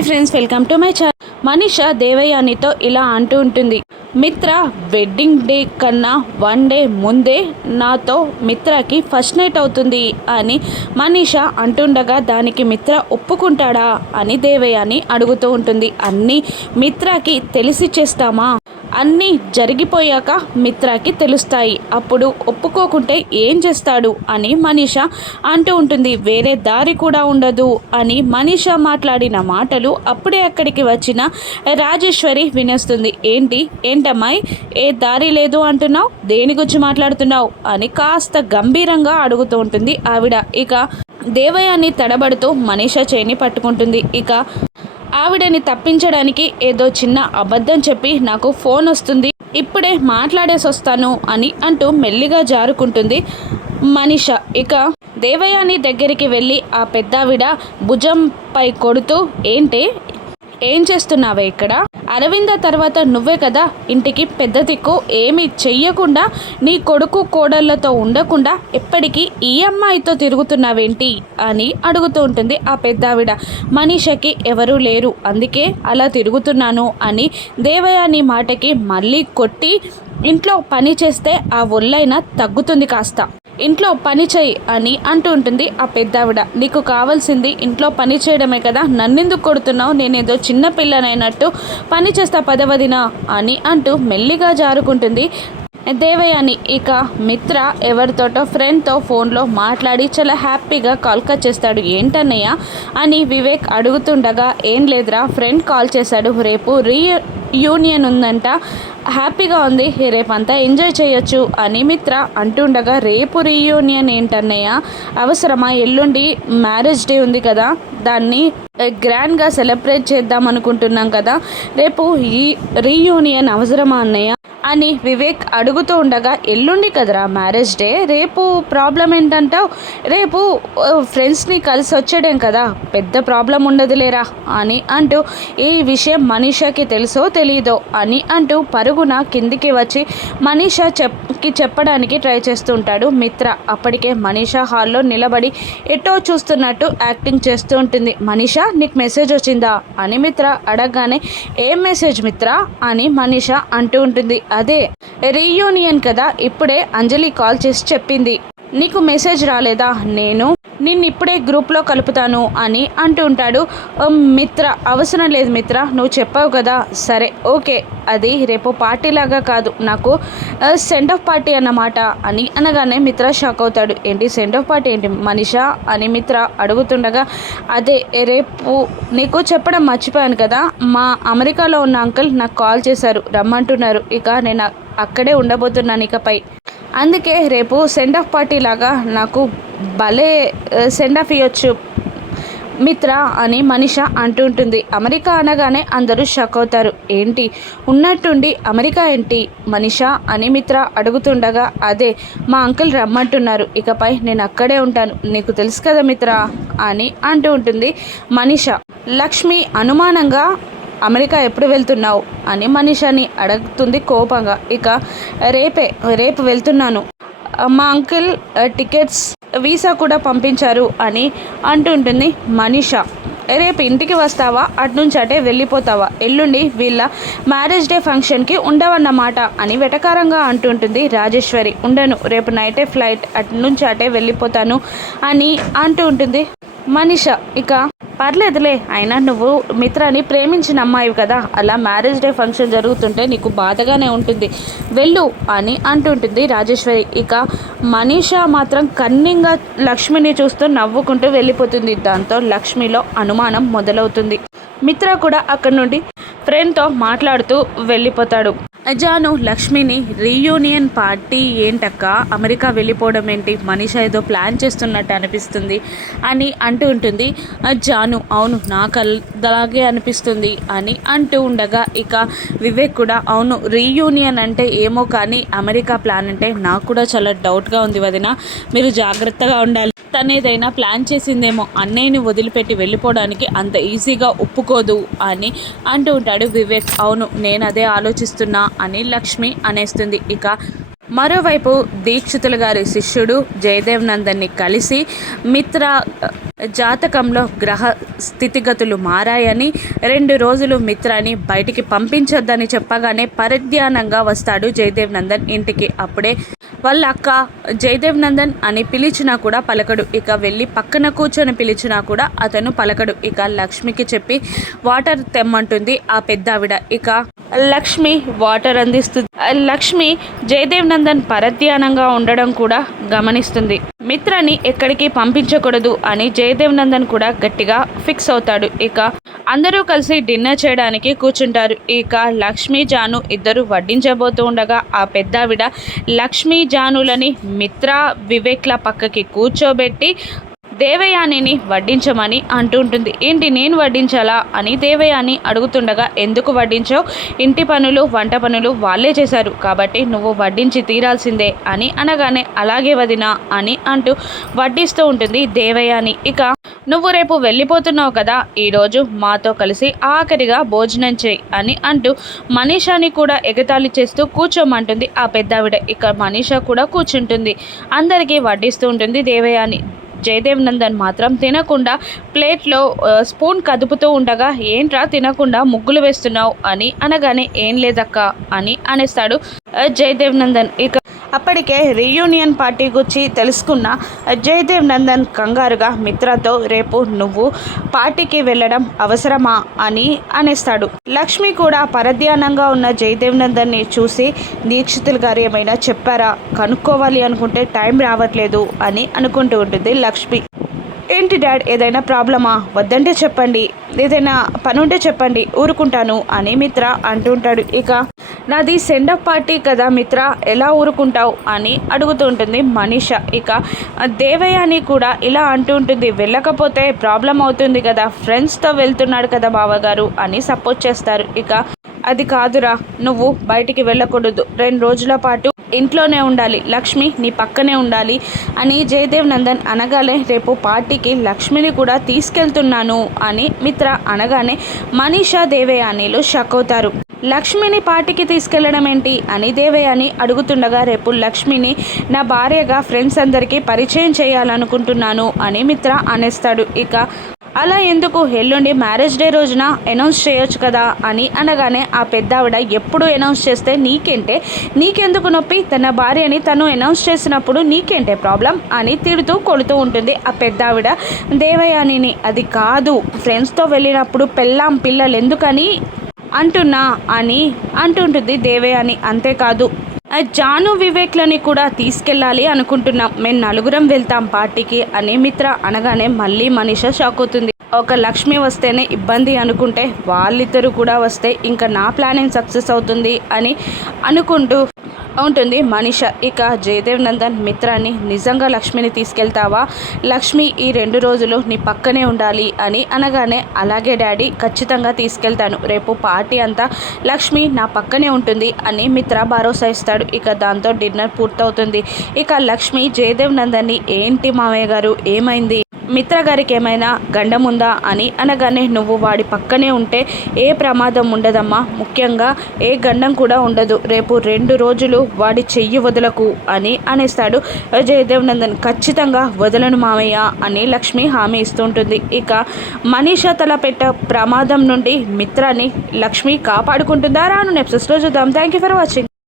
Hi friends, welcome to my channel. Manisha దేవయానితో ఇలా అంటూ ఉంటుంది, మిత్ర వెడ్డింగ్ డే కన్నా 1 డే ముందే నాతో మిత్రకి ఫస్ట్ నైట్ అవుతుంది అని మనీషా అంటుండగా దానికి మిత్ర ఒప్పుకుంటాడా అని దేవయాని అడుగుతూ ఉంటుంది. అన్నీ మిత్రకి తెలిసి చేస్తామా? అన్నీ జరిగిపోయాక మిత్రకి తెలుస్తాయి, అప్పుడు ఒప్పుకోకుంటే ఏం చేస్తాడు అని మనీషా అంటూ ఉంటుంది. వేరే దారి కూడా ఉండదు అని మనీషా మాట్లాడిన మాటలు అప్పుడే అక్కడికి వచ్చిన రాజేశ్వరి వినేస్తుంది. ఏంటమ్మాయి, ఏ దారి లేదు అంటున్నావు? దేని గురించి మాట్లాడుతున్నావు అని కాస్త గంభీరంగా అడుగుతూ ఉంటుంది ఆవిడ. ఇక దేవయాని తడబడుతూ మనీషా చేయిని పట్టుకుంటుంది. ఇక ఆవిడని తప్పించడానికి ఏదో చిన్న అబద్ధం చెప్పి నాకు ఫోన్ వస్తుంది, ఇప్పుడే మాట్లాడేసి వస్తాను అని అంటూ మెల్లిగా జారుకుంటుంది మనీషా. ఇక దేవయాని దగ్గరికి వెళ్ళి ఆ పెద్దావిడ భుజంపై కొడుతూ, ఏం చేస్తున్నావే ఇక్కడ? అరవింద తర్వాత నువ్వే కదా ఇంటికి పెద్ద దిక్కు, ఏమీ చెయ్యకుండా నీ కొడుకు కోడళ్లతో ఉండకుండా ఎప్పటికీ ఈ అమ్మాయితో తిరుగుతున్నావేంటి అని అడుగుతూ ఉంటుంది ఆ పెద్దావిడ. మనీషకి ఎవరూ లేరు, అందుకే అలా తిరుగుతున్నాను అని దేవయాని మాటకి మళ్ళీ కొట్టి, ఇంట్లో పని చేస్తే ఆ ఒళ్ళైనా తగ్గుతుంది, కాస్త ఇంట్లో పని చేయి అని అంటూ ఉంటుంది ఆ పెద్దావిడ. నీకు కావాల్సింది ఇంట్లో పని చేయడమే కదా, నన్నెందుకు కొడుతున్నావు? నేనేదో చిన్న పిల్లనైనట్టు పని చేస్తా పదవదినా అని అంటూ మెల్లిగా జారుకుంటుంది దేవయాని. ఇక మిత్ర ఎవరితోటో ఫ్రెండ్తో ఫోన్లో మాట్లాడి చాలా హ్యాపీగా కాల్ కట్ చేస్తాడు. ఏంటన్నయ్య అని వివేక్ అడుగుతుండగా, ఏం లేదురా, ఫ్రెండ్ కాల్ చేశాడు, రేపు యూనియన్ ఉందంట, హ్యాపీగా ఉంది, రేపంతా ఎంజాయ్ చేయొచ్చు అని మిత్ర అంటుండగా, రేపు రీయూనియన్ ఏంటన్నయ్య, అవసరమా? ఎల్లుండి మ్యారేజ్ డే ఉంది కదా, దాన్ని గ్రాండ్గా సెలబ్రేట్ చేద్దాం అనుకుంటున్నాం కదా, రేపు ఈ రీయూనియన్ అవసరమా అన్నయ్య అని వివేక్ అడుగుతూ ఉండగా, ఎల్లుండి కదరా మ్యారేజ్ డే, రేపు ప్రాబ్లం ఏంటంటావు? రేపు ఫ్రెండ్స్ని కలిసి వచ్చేయడం కదా, పెద్ద ప్రాబ్లం ఉండదులేరా అని అంటూ, ఈ విషయం మనీషాకి తెలుసో తెలీదో అని అంటూ పరుగున కిందికి వచ్చి మనీషా చెప్పడానికి ట్రై చేస్తూ ఉంటాడు మిత్ర. అప్పటికే మనీషా హాల్లో నిలబడి ఎటో చూస్తున్నట్టు యాక్టింగ్ చేస్తూ ఉంటుంది. మనీషా, నీకు మెసేజ్ వచ్చిందా అని మిత్ర అడగగానే, ఏం మెసేజ్ మిత్ర అని మనీషా అంటూ ఉంటుంది. అదే రీయూనియన్ కదా, ఇప్పుడే అంజలి కాల్ చేసి చెప్పింది, నీకు మెసేజ్ రాలేదా? నిన్ను ఇప్పుడే గ్రూప్లో కలుపుతాను అని అంటూ ఉంటాడు మిత్ర. అవసరం లేదు మిత్ర, నువ్వు చెప్పావు కదా, సరే ఓకే, అది రేపు పార్టీలాగా కాదు, నాకు సెండ్ ఆఫ్ పార్టీ అన్నమాట అని అనగానే మిత్ర షాక్ అవుతాడు. ఏంటి సెండ్ ఆఫ్ పార్టీ ఏంటి మనీషా అని మిత్ర అడుగుతుండగా, అదే రేపు నీకు చెప్పడం మర్చిపోయాను కదా, మా అమెరికాలో ఉన్న అంకుల్ నాకు కాల్ చేశారు, రమ్మంటున్నారు, ఇక నేను అక్కడే ఉండబోతున్నాను ఇకపై, అందుకే రేపు సెండ్ ఆఫ్ పార్టీ లాగా నాకు భలే సెండ్ ఆఫ్ ఇవ్వచ్చు మిత్ర అని మనీషా అంటూ ఉంటుంది. అమెరికా అనగానే అందరూ షాక్ అవుతారు. ఏంటి ఉన్నట్టుండి అమెరికా ఏంటి మనీషా అని మిత్ర అడుగుతుండగా, అదే మా అంకుల్ రమ్మంటున్నారు, ఇకపై నేను అక్కడే ఉంటాను, నీకు తెలుసు కదా మిత్ర అని అంటూ ఉంటుంది మనీషా. లక్ష్మి అనుమానంగా, అమెరికా ఎప్పుడు వెళ్తున్నావు అని మనీషాని అడుగుతుంది కోపంగా. ఇక రేపు వెళ్తున్నాను, మా అంకుల్ టికెట్స్ వీసా కూడా పంపించారు అని అంటుంటుంది మనీషా. రేపు ఇంటికి వస్తావా, అటునుంచి అటే వెళ్ళిపోతావా? ఎల్లుండి వీళ్ళ మ్యారేజ్ డే ఫంక్షన్కి ఉండవన్నమాట అని వెటకారంగా అంటుంటుంది రాజేశ్వరి. ఉండను, రేపు నైటే ఫ్లైట్, అటునుంచి అటే వెళ్ళిపోతాను అని అంటూ ఉంటుంది మనీషా. ఇక పర్లేదులే, అయినా నువ్వు మిత్రాన్ని ప్రేమించిన అమ్మాయివి కదా, అలా మ్యారేజ్ డే ఫంక్షన్ జరుగుతుంటే నీకు బాధగానే ఉంటుంది, వెళ్ళు అని అంటుంటుంది రాజేశ్వరి. ఇక మనీషా మాత్రం కన్నింగా లక్ష్మిని చూస్తూ నవ్వుకుంటూ వెళ్ళిపోతుంది. దాంతో లక్ష్మిలో అనుమానం మొదలవుతుంది. మిత్ర కూడా అక్కడి నుండి ఫ్రెండ్తో మాట్లాడుతూ వెళ్ళిపోతాడు. జాను లక్ష్మిని, రీయూనియన్ పార్టీ ఏంటక్క, అమెరికా వెళ్ళిపోవడం ఏంటి, మనీషా ఏదో ప్లాన్ చేస్తున్నట్టు అనిపిస్తుంది అని అంటూ ఉంటుంది జాను. అవును, నాకు అలాగే అనిపిస్తుంది అని అంటూ ఉండగా, ఇక వివేక్ కూడా, అవును రీయూనియన్ అంటే ఏమో కానీ అమెరికా ప్లాన్ అంటే నాకు కూడా చాలా డౌట్గా ఉంది వదిన, మీరు జాగ్రత్తగా ఉండాలి, తనేదైనా ప్లాన్ చేసిందేమో, అన్నయ్యని వదిలిపెట్టి వెళ్ళిపోవడానికి అంత ఈజీగా ఒప్పుకోదు అని అంటూ ఉంటాడు వివేక్. అవును, నేను అదే ఆలోచిస్తున్నా అని లక్ష్మి అనేస్తుంది. ఇక మరోవైపు దీక్షితులు గారి శిష్యుడు జయదేవ్ నందన్ని కలిసి మిత్ర జాతకంలో గ్రహ స్థితిగతులు మారాయని 2 రోజులు మిత్రాని బయటికి పంపించొద్దని చెప్పగానే పరధ్యానంగా వస్తాడు జయదేవ్ నందన్ ఇంటికి. అప్పుడే వాళ్ళ అక్క జయదేవ్ నందన్ అని పిలిచినా కూడా పలకడు. ఇక వెళ్ళి పక్కన కూర్చొని పిలిచినా కూడా అతను పలకడు. ఇక లక్ష్మికి చెప్పి వాటర్ తెమ్మంటుంది ఆ పెద్దావిడ. ఇక లక్ష్మి వాటర్ అందిస్తుంది. లక్ష్మి జయదేవ్ నందన్ పరధ్యానంగా ఉండడం కూడా గమనిస్తుంది. మిత్రని ఎక్కడికి పంపించకూడదు అని జయదేవ్ నందన్ కూడా గట్టిగా ఫిక్స్ అవుతాడు. ఇక అందరూ కలిసి డిన్నర్ చేయడానికి కూర్చుంటారు. ఇక లక్ష్మీ జాను ఇద్దరు వడ్డించబోతూ ఉండగా ఆ పెద్దావిడ లక్ష్మీ జానులని మిత్ర వివేక్ల పక్కకి కూర్చోబెట్టి దేవయానిని వడ్డించమని అంటుంటుంది. ఏంటి నేను వడ్డించాలా అని దేవయాని అడుగుతుండగా, ఎందుకు వడ్డించావు? ఇంటి పనులు వంట పనులు వాళ్ళే చేశారు కాబట్టి నువ్వు వడ్డించి తీరాల్సిందే అని అనగానే, అలాగే వదినా అని అంటూ వడ్డిస్తూ ఉంటుంది దేవయాని. ఇక నువ్వు రేపు వెళ్ళిపోతున్నావు కదా, ఈరోజు మాతో కలిసి ఆఖరిగా భోజనం చేయి అని అంటూ మనీషాని కూడా ఎగతాళి చేస్తూ కూర్చోమంటుంది ఆ పెద్దావిడ. ఇక మనీషా కూడా కూర్చుంటుంది. అందరికీ వడ్డిస్తూ ఉంటుంది దేవయాని. జయదేవ్ నందన్ మాత్రం తినకుండా ప్లేట్లో స్పూన్ కదుపుతూ ఉండగా, ఏంట్రా తినకుండా ముగ్గులు వేస్తున్నావు అని అనగానే, ఏం లేదక్క అని అనేస్తాడు జయదేవ్ నందన్. ఇక అప్పటికే రీయూనియన్ పార్టీ గురించి తెలుసుకున్న జయదేవ్ నందన్ కంగారుగా మిత్రతో, రేపు నువ్వు పార్టీకి వెళ్ళడం అవసరమా అని అనేస్తాడు. లక్ష్మి కూడా పరధ్యానంగా ఉన్న జయదేవ్ నందన్ని చూసి, దీక్షితులు గారు ఏమైనా చెప్పారా, కనుక్కోవాలి అనుకుంటే టైం రావట్లేదు అని అనుకుంటూ ఉంటుంది లక్ష్మి. ఏంటి డాడ్, ఏదైనా ప్రాబ్లమా? వద్దంటే చెప్పండి, ఏదైనా పని ఉంటే చెప్పండి, ఊరుకుంటాను అని మిత్ర అంటుంటాడు. ఇక నాది సెండ్ ఆఫ్ పార్టీ కదా మిత్ర, ఎలా ఊరుకుంటావు అని అడుగుతూ ఉంటుంది మనీష. ఇక దేవయాని కూడా ఇలా అంటూ ఉంటుంది, వెళ్ళకపోతే ప్రాబ్లం అవుతుంది కదా, ఫ్రెండ్స్తో వెళ్తున్నాడు కదా బావగారు అని సపోర్ట్ చేస్తారు. ఇక అది కాదురా, నువ్వు బయటికి వెళ్ళకూడదు, 2 రోజుల పాటు ఇంట్లోనే ఉండాలి, లక్ష్మి నీ పక్కనే ఉండాలి అని జయదేవ్ నందన్ అనగానే, రేపు పార్టీకి లక్ష్మిని కూడా తీసుకెళ్తున్నాను అని మిత్ర అనగానే మనీషా దేవయానిలు షాక్ అవుతారు. లక్ష్మిని పార్టీకి తీసుకెళ్లడం ఏంటి అని దేవయాని అడుగుతుండగా, రేపు లక్ష్మిని నా భార్యగా ఫ్రెండ్స్ అందరికీ పరిచయం చేయాలనుకుంటున్నాను అని మిత్ర అనేస్తాడు. ఇక అలా ఎందుకు, ఎల్లుండి మ్యారేజ్ డే రోజున అనౌన్స్ చేయొచ్చు కదా అని అనగానే ఆ పెద్దావిడ, ఎప్పుడు అనౌన్స్ చేస్తే నీకేంటే, నీకెందుకు నొప్పి, తన భార్యని తను అనౌన్స్ చేసినప్పుడు నీకేంటే ప్రాబ్లం అని తిడుతూ కొడుతూ ఉంటుంది ఆ పెద్దావిడ దేవయానిని. అది కాదు, ఫ్రెండ్స్తో వెళ్ళినప్పుడు పెళ్ళాం పిల్లలు ఎందుకని అంటున్నా అని అంటుంటుంది దేవయాని. అంతేకాదు, జాను వివేక్లని కూడా తీసుకెళ్ళాలి అనుకుంటున్నాం, మేము 4 వెళ్తాం పార్టీకి అని మిత్ర అనగానే మళ్ళీ మనీషా షాక్ అవుతుంది. ఒక లక్ష్మి వస్తేనే ఇబ్బంది అనుకుంటే, వాళ్ళిద్దరూ కూడా వస్తే ఇంకా నా ప్లానింగ్ సక్సెస్ అవుతుంది అని అనుకుంటూ ఉంటుంది మనీష. ఇక జయదేవ్ నందన్ మిత్రాన్ని, నిజంగా లక్ష్మిని తీసుకెళ్తావా, లక్ష్మి ఈ 2 రోజులు నీ పక్కనే ఉండాలి అని అనగానే, అలాగే డాడీ, ఖచ్చితంగా తీసుకెళ్తాను, రేపు పార్టీ అంతా లక్ష్మి నా పక్కనే ఉంటుంది అని మిత్ర భరోసా ఇస్తాడు. ఇక దాంతో డిన్నర్ పూర్తవుతుంది. ఇక లక్ష్మి జయదేవ్ నందన్ని, ఏంటి మామయ్య గారు ఏమైంది, మిత్ర గారికి ఏమైనా గండం ఉందా అని అనగానే, నువ్వు వాడి పక్కనే ఉంటే ఏ ప్రమాదం ఉండదమ్మా, ముఖ్యంగా ఏ గండం కూడా ఉండదు, రేపు 2 రోజులు వాడి చెయ్యి వదలకు అని అనేస్తాడు జయదేవ్ నందన్. ఖచ్చితంగా వదలను మామయ్య అని లక్ష్మి హామీ ఇస్తుంటుంది. ఇక మనీషా తలపెట్ట ప్రమాదం నుండి మిత్రాన్ని లక్ష్మి కాపాడుకుంటుందా, రాను ఎపిసోడ్స్లో చూద్దాం. Thank you for watching.